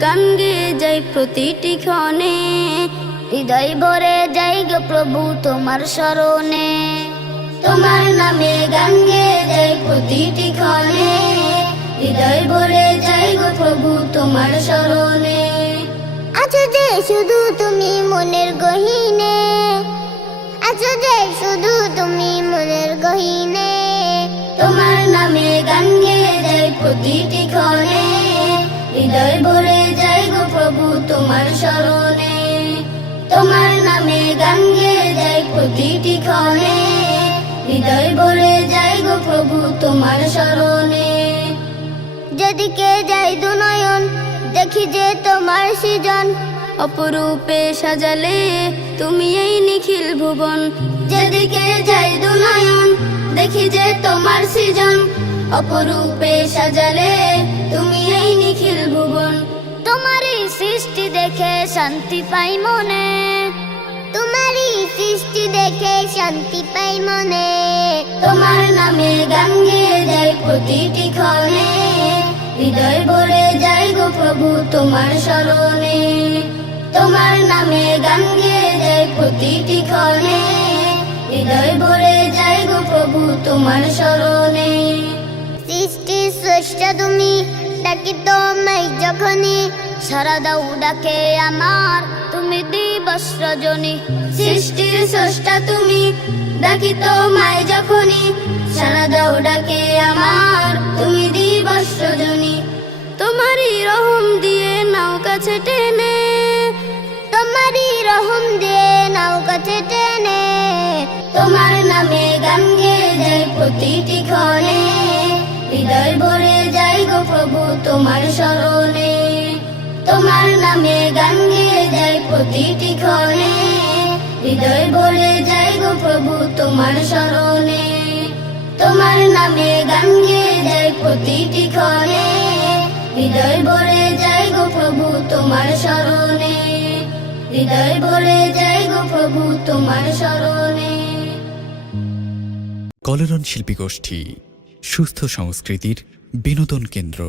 গান গেয়ে যাই প্রতিটি ক্ষণে। হৃদয় ভরে যাই গো প্রভু তোমার স্মরণে তোমার নামে গান গেয়ে যাই প্রতিটি ক্ষণে। হৃদয় ভরে যাই গো প্রভু তোমার স্মরণে আছো যে শুধু তুমি মনের গহিনে। আছো যে শুধু তুমি মনের গহিনে। তোমার নামে গান গেয়ে যাই প্রতিটি ক্ষণে। হৃদয় ভরে যাই গো প্রভু তোমার স্মরণে তোমার নামে গান গেয়ে যাই প্রতিটি ক্ষণে। হৃদয় ভরে যাই গো প্রভু তোমার স্মরণে যেদিকে যাই দুনয়ন, দেখি যে তোমার সৃজন। অপরূপে সাজালে তুমি এই নিখিল ভুবন। যেদিকে যাই দুনয়ন, দেখি যে তোমার সৃজন। অপরূপে সাজালে তুমি শান্তি পাই মনে। তোমারই সৃষ্টি দেখে শান্তি পাই মনে। তোমার নামে গান গেয়ে যাই প্রতিটি ক্ষণে। হৃদয় ভরে যাই গো প্রভু তোমার স্মরণে। তোমার নামে গান গেয়ে যাই প্রতিটি ক্ষণে। হৃদয় ভরে যাই গো প্রভু তোমার স্মরণে। সৃষ্টি স্রষ্টা তুমি ডাকি তোমায় যখনই সারা দাও ডাকে আমার, তুমি দিবস রজনী। সৃষ্টির স্রষ্টা তুমি ডাকি তোমায় যখনই সারা ডাকে আমার, তুমি দিবস রজনী। তোমারই রহম দিয়ে নাও কাছে টেনে, তোমারই রহম দিয়ে নাও কাছে টেনে। তোমার নামে গান গেয়ে যাই প্রতিটি ক্ষণে, হৃদয় তোমার স্মরণে, তোমার নামে গান গেয়ে যাই প্রতিটি ক্ষণে। হৃদয় ভরে যাই গো প্রভু তোমার স্মরণে, তোমার নামে গান গেয়ে যাই প্রতিটি ক্ষণে। হৃদয় ভরে যাই গো প্রভু তোমার স্মরণে, হৃদয় ভরে যাই গো প্রভু তোমার স্মরণে। কলরন শিল্পী গোষ্ঠী সুস্থ সংস্কৃতির বিনোদন কেন্দ্র।